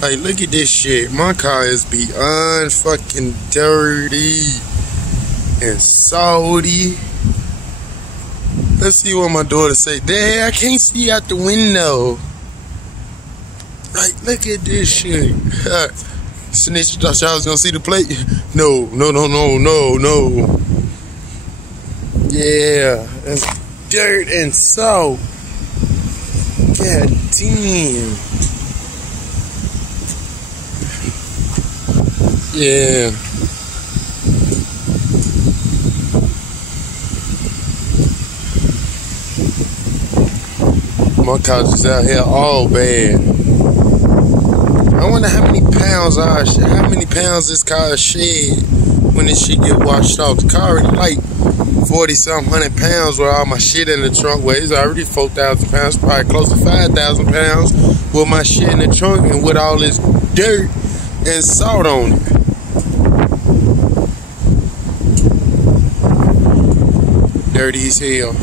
Like, look at this shit. My car is beyond fucking dirty and salty. Let's see what my daughter say. Dad, I can't see out the window. Like, look at this shit. Snitch, you thought y'all was gonna see the plate? No. Yeah, that's dirt and salt. God damn. Yeah. My car just out here all bad. I wonder how many pounds this car shed when this shit get washed off. The car already like 40-something hundred pounds with all my shit in the trunk. Well, it's already 4,000 pounds, probably close to 5,000 pounds with my shit in the trunk and with all this dirt and salt on it. Dirty as hell.